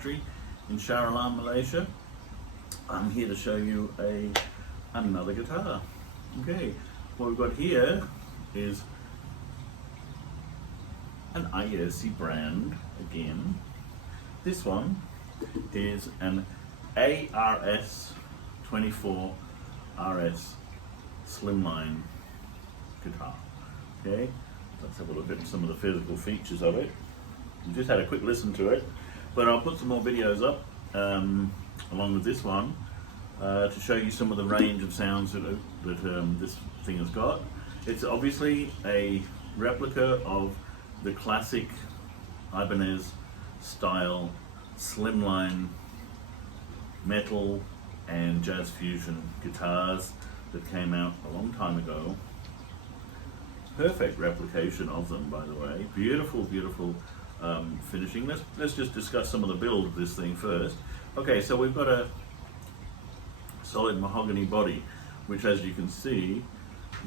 factory in Shah Alam, Malaysia. I'm here to show you another guitar. Okay, what we've got here is an Aiersi brand again. This one is an ARS 24 RS Slimline guitar. Okay, let's have a look at some of the physical features of it. We just had a quick listen to it, but I'll put some more videos up along with this one to show you some of the range of sounds that this thing has got. It's obviously a replica of the classic Ibanez style slimline metal and jazz fusion guitars that came out a long time ago. Perfect replication of them, by the way. Beautiful, beautiful finishing. Let's just discuss some of the build of this thing first. Okay, so we've got a solid mahogany body, which, as you can see,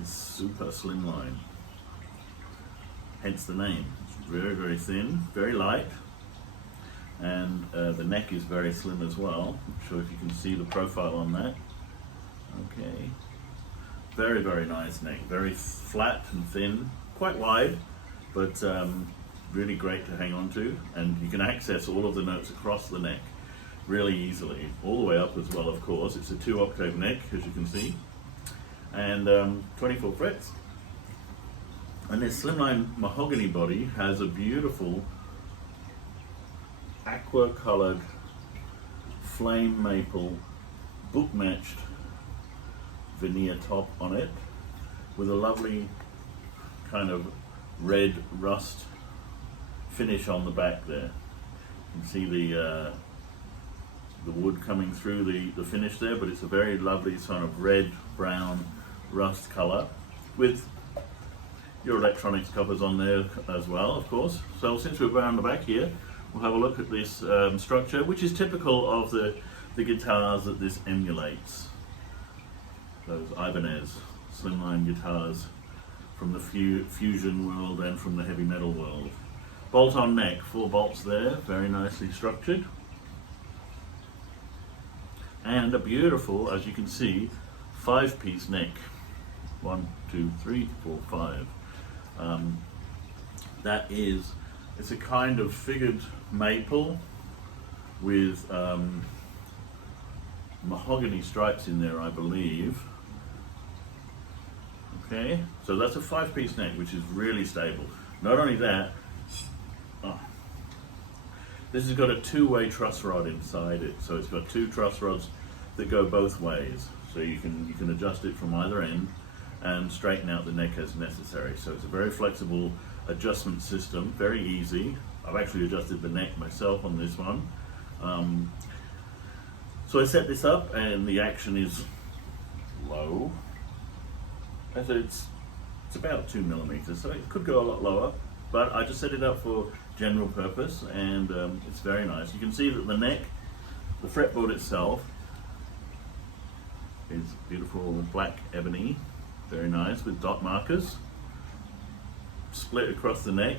is super slimline. Hence the name. It's very, very thin, very light, and the neck is very slim as well. I'm sure if you can see the profile on that. Okay. Very, very nice neck, very flat and thin, quite wide, but really great to hang on to, and you can access all of the notes across the neck really easily, all the way up as well, of course. It's a 2-octave neck, as you can see, and 24 frets. And this slimline mahogany body has a beautiful aqua colored flame maple book matched veneer top on it, with a lovely kind of red rust finish on the back there. You can see the wood coming through the finish there, but it's a very lovely sort of red brown rust color with your electronics covers on there as well, of course. So since we're around the back here, we'll have a look at this structure, which is typical of the guitars that this emulates. Those Ibanez slimline guitars from the fusion world and from the heavy metal world. Bolt-on neck, 4 bolts there, very nicely structured. And a beautiful, as you can see, 5-piece neck. 1, 2, 3, 4, 5. It's a kind of figured maple with mahogany stripes in there, I believe. Okay, so that's a 5-piece neck, which is really stable. Not only that, this has got a 2-way truss rod inside it, so it's got 2 truss rods that go both ways, so you can adjust it from either end and straighten out the neck as necessary. So it's a very flexible adjustment system, very easy. I've actually adjusted the neck myself on this one. So I set this up, and the action is low. And so it's about 2 millimeters, so it could go a lot lower, but I just set it up for general purpose, and it's very nice. You can see that the neck, the fretboard itself, is beautiful black ebony, very nice, with dot markers, split across the neck,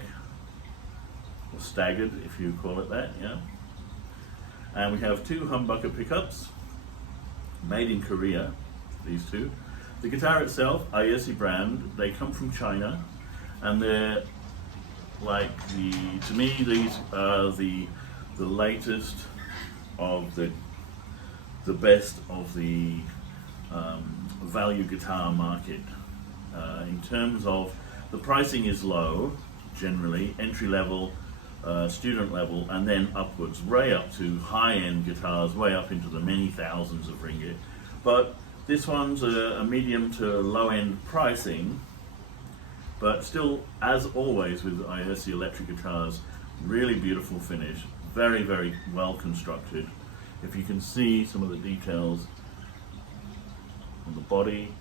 or staggered if you call it that, yeah. And we have 2 humbucker pickups, made in Korea, these 2. The guitar itself, Aiersi brand, they come from China, and they're like to me, these are the latest of the best of the value guitar market. In terms of the pricing is low, generally, entry level, student level, and then upwards, way up to high-end guitars, way up into the many thousands of ringgit. But this one's a medium to low-end pricing, but still, as always with Aiersi electric guitars, really beautiful finish, very, very well constructed. If you can see some of the details on the body,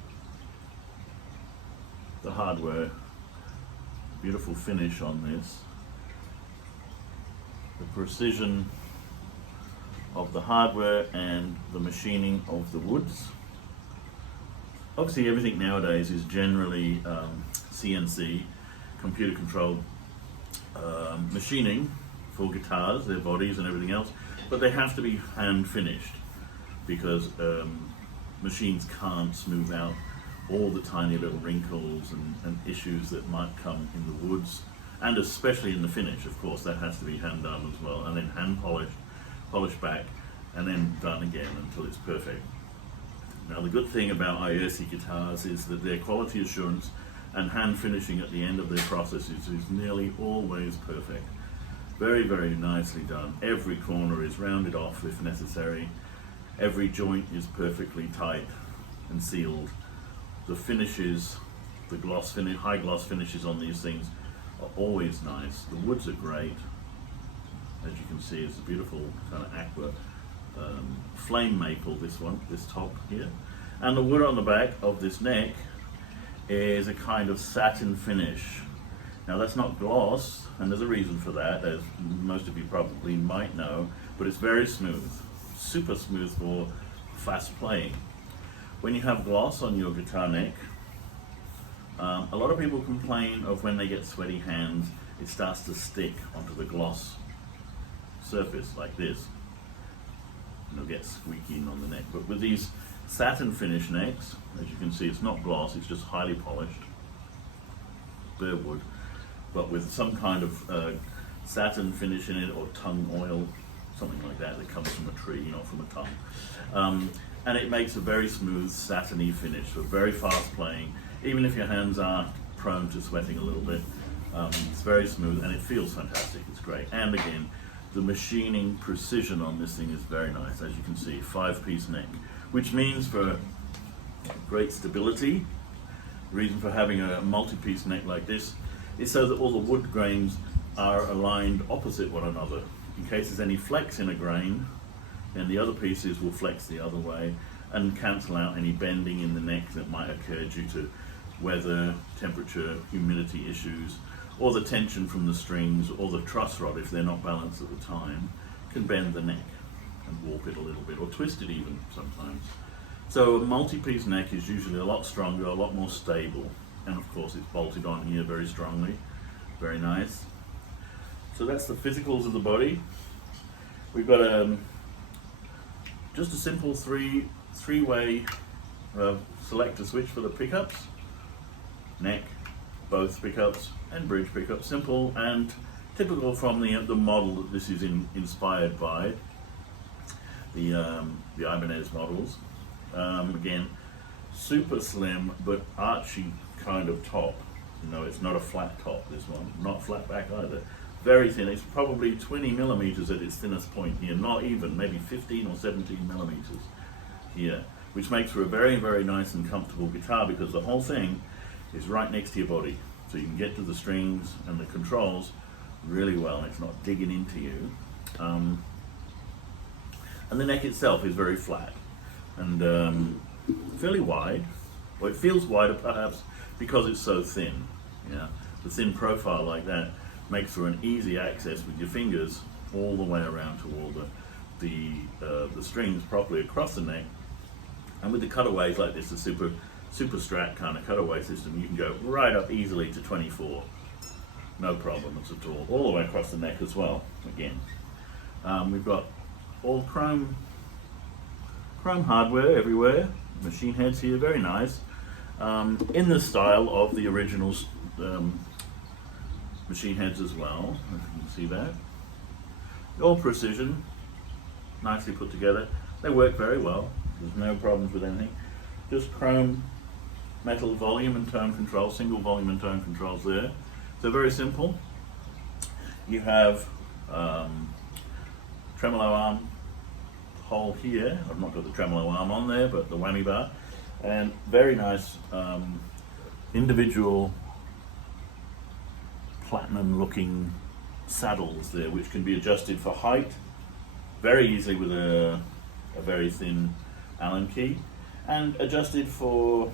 the hardware, beautiful finish on this. The precision of the hardware and the machining of the woods. Obviously everything nowadays is generally CNC, computer controlled machining for guitars, their bodies and everything else. but they have to be hand finished because machines can't smooth out all the tiny little wrinkles and issues that might come in the woods, and especially in the finish. Of course, that has to be hand done as well, and then hand polished back, and then done again until it's perfect. Now, the good thing about Aiersi guitars is that their quality assurance and hand finishing at the end of their processes is nearly always perfect. Very, very nicely done. Every corner is rounded off if necessary. Every joint is perfectly tight and sealed. The finishes, the gloss finish, high gloss finishes on these things are always nice. The woods are great. As you can see, it's a beautiful kind of aqua flame maple, this one, this top here. And the wood on the back of this neck is a kind of satin finish. Now, that's not gloss, and there's a reason for that, as most of you probably might know, but it's very smooth, super smooth for fast playing. When you have gloss on your guitar neck, a lot of people complain of when they get sweaty hands, it starts to stick onto the gloss surface like this. And it'll get squeaky on the neck. But with these satin finish necks, as you can see, it's not gloss, it's just highly polished, bare wood, but with some kind of satin finish in it, or tongue oil, something like that comes from a tree, not from a tongue. And it makes a very smooth, satiny finish, so very fast playing. Even if your hands are prone to sweating a little bit, it's very smooth and it feels fantastic, it's great. And again, the machining precision on this thing is very nice. As you can see, 5-piece neck, which means for great stability. The reason for having a multi-piece neck like this is so that all the wood grains are aligned opposite one another. In case there's any flex in a grain, then the other pieces will flex the other way and cancel out any bending in the neck that might occur due to weather, temperature, humidity issues, or the tension from the strings, or the truss rod, if they're not balanced at the time, can bend the neck and warp it a little bit, or twist it even sometimes. So a multi-piece neck is usually a lot stronger, a lot more stable, and of course it's bolted on here very strongly, very nice. So that's the physicals of the body. We've got just a simple three-way selector switch for the pickups, neck, both pickups, and bridge pickups. Simple and typical from the model that this is inspired by, the Ibanez models. Again, super slim but archy kind of top. No, it's not a flat top, this one, not flat back either. Very thin. It's probably 20 millimeters at its thinnest point here, not even, maybe 15 or 17 millimeters here, which makes for a very, very nice and comfortable guitar because the whole thing is right next to your body. So you can get to the strings and the controls really well. It's not digging into you. And the neck itself is very flat and fairly wide. Well, it feels wider perhaps because it's so thin. Yeah, the thin profile like that makes for an easy access with your fingers all the way around to all the strings properly across the neck. And with the cutaways like this, the super strat kind of cutaway system, you can go right up easily to 24, no problems at all the way across the neck as well. Again, we've got all chrome hardware everywhere, machine heads here, very nice, in the style of the original machine heads as well, if you can see that. All precision, nicely put together. They work very well, there's no problems with anything. Just chrome metal volume and tone control, single volume and tone controls there. So very simple. You have tremolo arm hole here. I've not got the tremolo arm on there, but the whammy bar. And very nice individual platinum looking saddles there, which can be adjusted for height very easily with a very thin Allen key, and adjusted for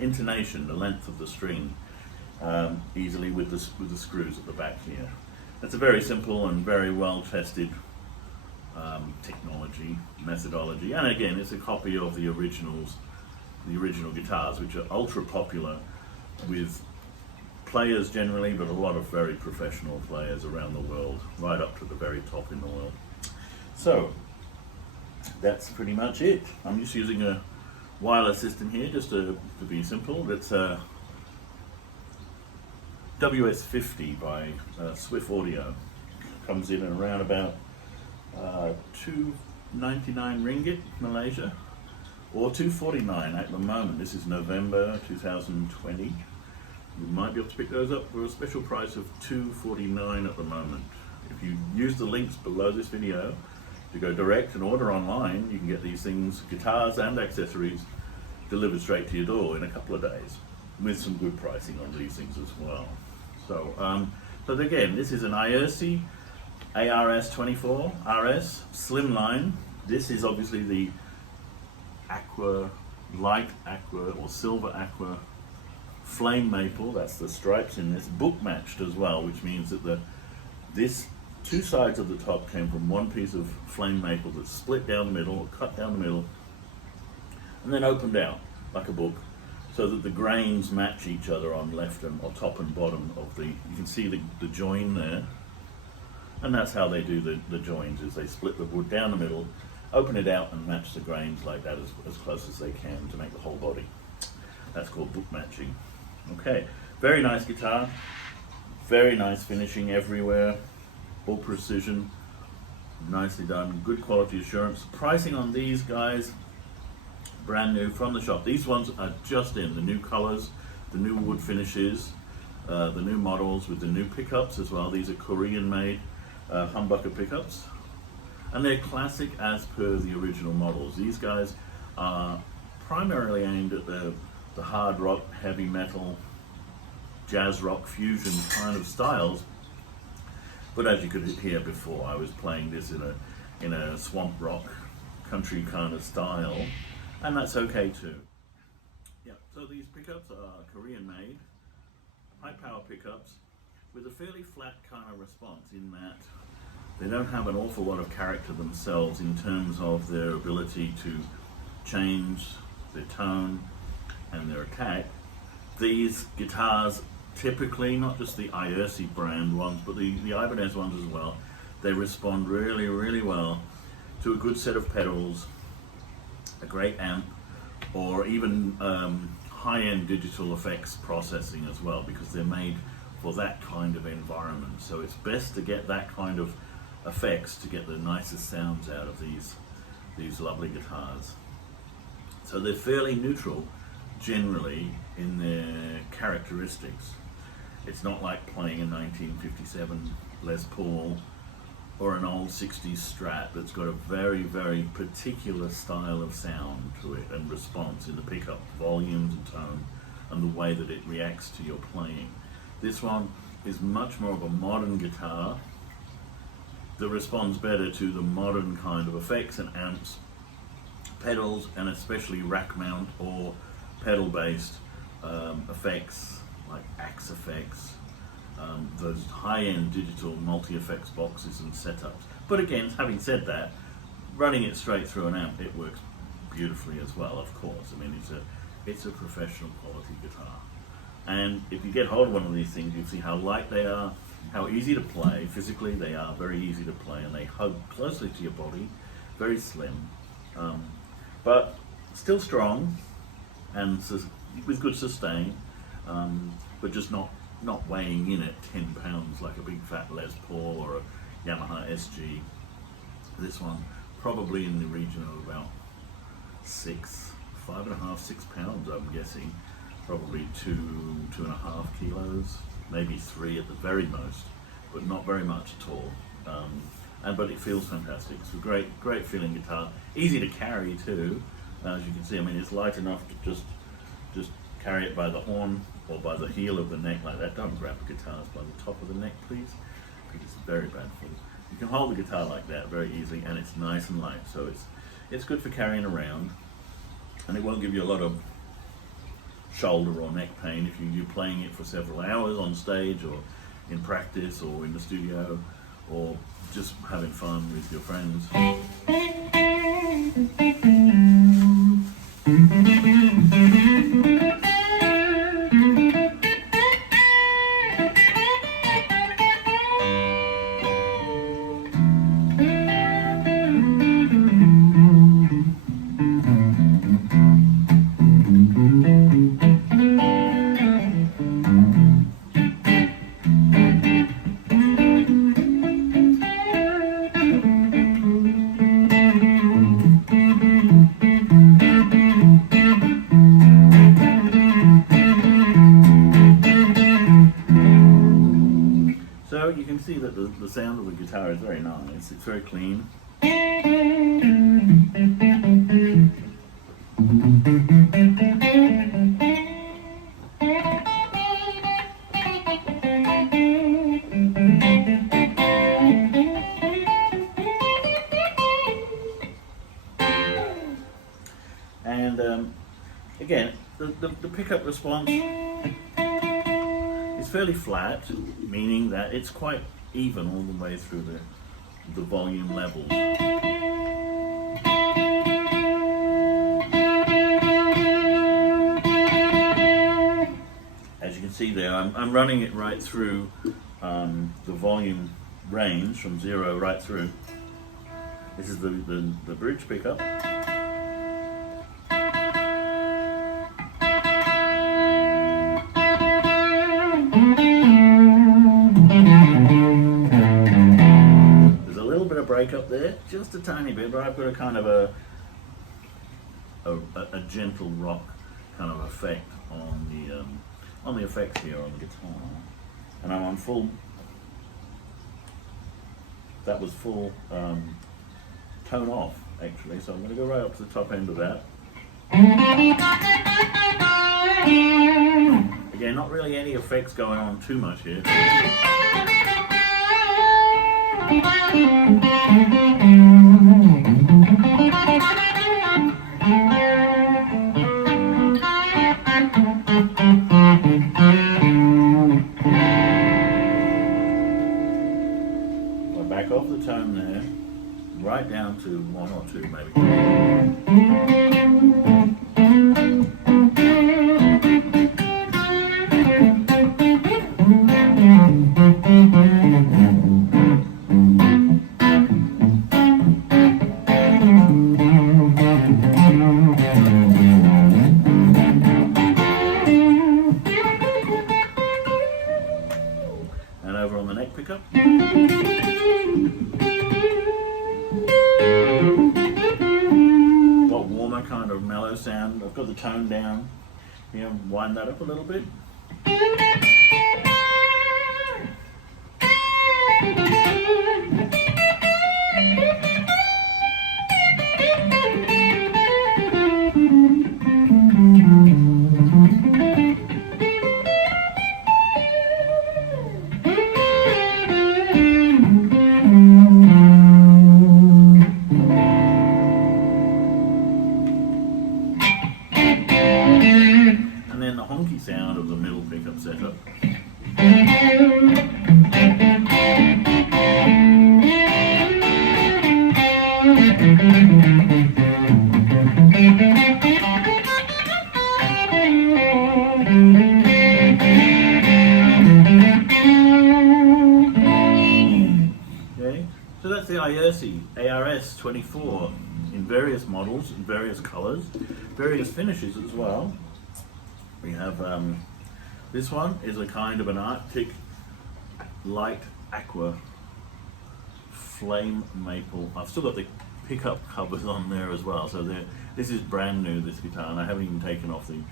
intonation, the length of the string, easily with the screws at the back here. That's a very simple and very well tested technology, methodology, and again it's a copy of the original guitars, which are ultra popular with players generally, but a lot of very professional players around the world, right up to the very top in the world. So that's pretty much it. I'm just using a wireless system here just to be simple. It's a WS50 by Swift Audio. Comes in at around about 299 ringgit Malaysia, or 249 at the moment. This is November 2020. You might be able to pick those up for a special price of 249 at the moment. If you use the links below this video to go direct and order online, you can get these things, guitars and accessories, delivered straight to your door in a couple of days, with some good pricing on these things as well. So, but again, this is an Aiersi ARS 24 RS Slimline. This is obviously the aqua, light aqua or silver aqua flame maple. That's the stripes in this, book matched as well, which means that this two sides of the top came from one piece of flame maple that's split down the middle, or cut down the middle, and then opened out like a book, so that the grains match each other on left and or top and bottom of the, you can see the join there. And that's how they do the joins, is they split the wood down the middle, open it out and match the grains like that as close as they can to make the whole body. That's called book matching. Okay, very nice guitar, very nice finishing everywhere, all precision, nicely done, good quality assurance. Pricing on these guys, brand new from the shop. These ones are just in, the new colors, the new wood finishes, the new models with the new pickups as well. These are Korean made humbucker pickups, and they're classic as per the original models. These guys are primarily aimed at the hard rock, heavy metal, jazz rock fusion kind of styles. But as you could hear before, I was playing this in a swamp rock country kind of style, and that's okay too. Yeah, so these pickups are Korean made, high power pickups with a fairly flat kind of response, in that they don't have an awful lot of character themselves in terms of their ability to change their tone and their attack. These guitars typically, not just the Aiersi brand ones, but the Ivon ones as well, they respond really, really well to a good set of pedals, a great amp, or even high-end digital effects processing as well, because they're made for that kind of environment. So it's best to get that kind of effects to get the nicest sounds out of these lovely guitars. So they're fairly neutral generally in their characteristics. It's not like playing a 1957 Les Paul or an old 60s Strat that's got a very, very particular style of sound to it and response in the pickup, volumes and tone, and the way that it reacts to your playing. This one is much more of a modern guitar that responds better to the modern kind of effects and amps, pedals, and especially rack mount or pedal based effects like axe effects, those high-end digital multi-effects boxes and setups. But again, having said that, running it straight through an amp, it works beautifully as well, of course. I mean, it's a professional quality guitar. And if you get hold of one of these things, you'll see how light they are, how easy to play. Physically, they are very easy to play, and they hug closely to your body, very slim, but still strong and with good sustain, but just not weighing in at 10 pounds like a big fat Les Paul or a Yamaha SG. This one probably in the region of about 5.5, 6 pounds, I'm guessing. Probably 2.5 kilos, maybe 3 at the very most, but not very much at all. But it feels fantastic. It's a great feeling guitar, easy to carry too. As you can see, I mean, it's light enough to just carry it by the horn or by the heel of the neck like that. Don't grab the guitars by the top of the neck, please, because it's very bad for you. You can hold the guitar like that very easily, and it's nice and light, so it's good for carrying around, and it won't give you a lot of shoulder or neck pain if you're playing it for several hours on stage or in practice or in the studio or just having fun with your friends. the guitar is very nice. It's very clean. And again, the pickup response is fairly flat, meaning that it's quite even all the way through the volume levels. As you can see there, I'm running it right through the volume range from 0 right through. This is the bridge pickup. Break up there, just a tiny bit, but I've got a kind of a gentle rock kind of effect on the effects here on the guitar, and I'm on full. That was full tone off actually, so I'm going to go right up to the top end of that. Again, not really any effects going on too much here. I'll back off the tone there, right down to 1 or 2 maybe. Over on the neck pickup. Got warmer kind of mellow sound. I've got the tone down. Wind that up a little bit. Sound of the middle pickup setup. Okay, so that's the Aiersi ARS 24 in various models, in various colors, various finishes as well. We have this one is a kind of an Arctic light aqua flame maple. I've still got the pickup covers on there as well, so this is brand new, this guitar, and I haven't even taken off the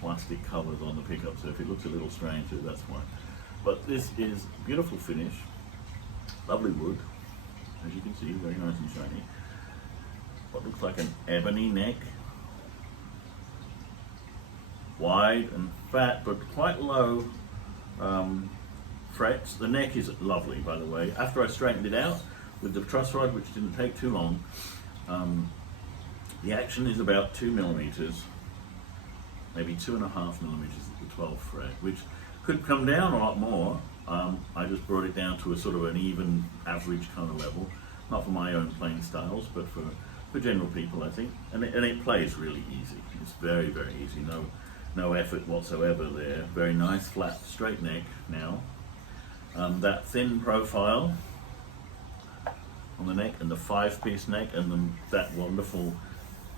plastic covers on the pickup, so if it looks a little strange, that's why. But this is beautiful finish, lovely wood, as you can see, very nice and shiny. What looks like an ebony neck, wide and fat, but quite low frets. The neck is lovely, by the way. After I straightened it out with the truss rod, which didn't take too long, the action is about 2 millimeters, maybe 2.5 millimeters at the 12th fret, which could come down a lot more. I just brought it down to a sort of an even average kind of level, not for my own playing styles, but for general people, I think. And it plays really easy. It's very, very easy. No effort whatsoever there. Very nice, flat, straight neck now. That thin profile on the neck and the 5-piece neck and that wonderful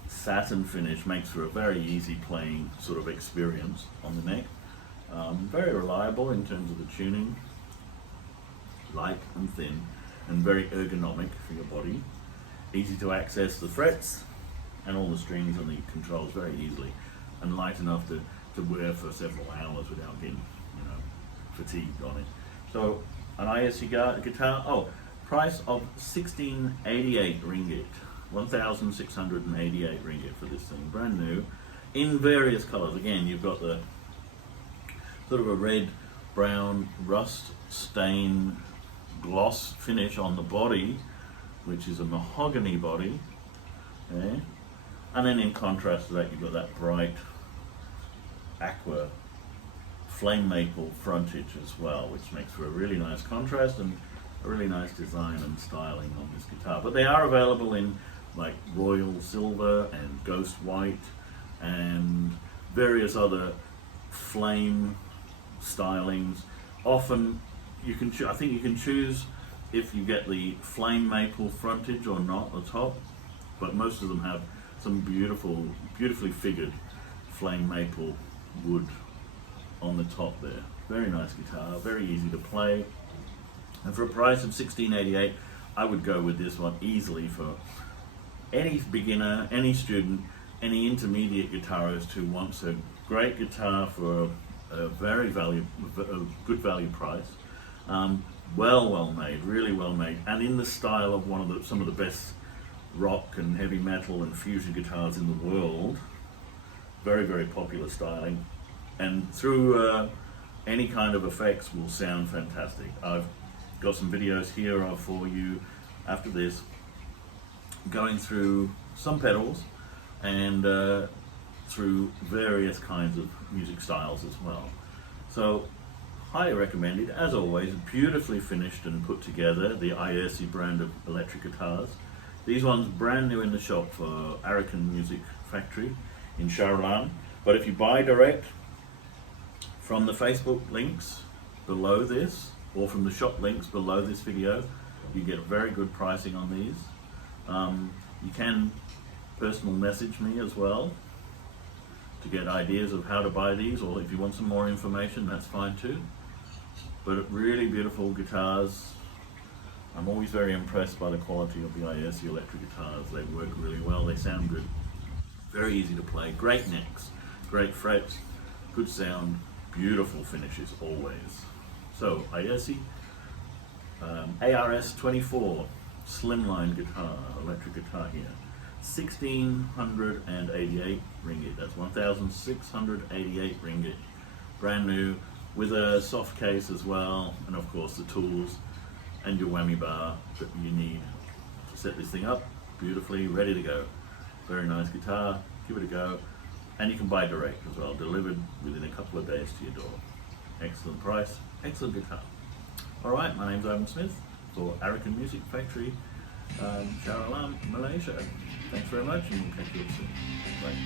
satin finish makes for a very easy playing sort of experience on the neck. Very reliable in terms of the tuning, light and thin, and very ergonomic for your body. Easy to access the frets and all the strings and the controls very easily, and light enough to wear for several hours without getting, fatigued on it. So an Aiersi guitar. Oh, Price of 1688 ringgit, 1,688 ringgit for this thing, brand new, in various colors. Again, you've got the sort of a red, brown, rust stain gloss finish on the body, which is a mahogany body, okay? And then in contrast to that, you've got that bright aqua flame maple frontage as well, which makes for a really nice contrast and a really nice design and styling on this guitar. But they are available in like royal silver and ghost white and various other flame stylings. Often you can I think you can choose if you get the flame maple frontage or not at the top, but most of them have some beautifully figured flame maple wood on the top there. Very nice guitar, very easy to play, and for a price of 1688, I would go with this one easily for any beginner, any student, any intermediate guitarist who wants a great guitar for a good value price. Well made, really well made, and in the style of some of the best rock and heavy metal and fusion guitars in the world. Very popular styling, and through any kind of effects will sound fantastic. I've got some videos here for you after this, going through some pedals and through various kinds of music styles as well. So highly recommended, as always, beautifully finished and put together, the Aiersi brand of electric guitars. These ones brand new in the shop for ARS Music Factory in Slimline. But if you buy direct from the Facebook links below this, or from the shop links below this video, you get very good pricing on these. You can personal message me as well to get ideas of how to buy these, or if you want some more information, that's fine too. But really beautiful guitars. I'm always very impressed by the quality of the Aiersi electric guitars. They work really well, they sound good, very easy to play, great necks, great frets, good sound, beautiful finishes always. So Aiersi ARS 24 Slimline guitar, electric guitar here, 1,688 ringgit. That's 1,688 ringgit. Brand new, with a soft case as well, and of course the tools and your whammy bar that you need to set this thing up beautifully, ready to go. Very nice guitar, give it a go, and you can buy direct as well, delivered within a couple of days to your door. Excellent price, excellent guitar. Alright, my name's Ivon Smith for ARS Music Factory, Slimline, Malaysia. Thanks very much, and we'll catch you up soon. Bye.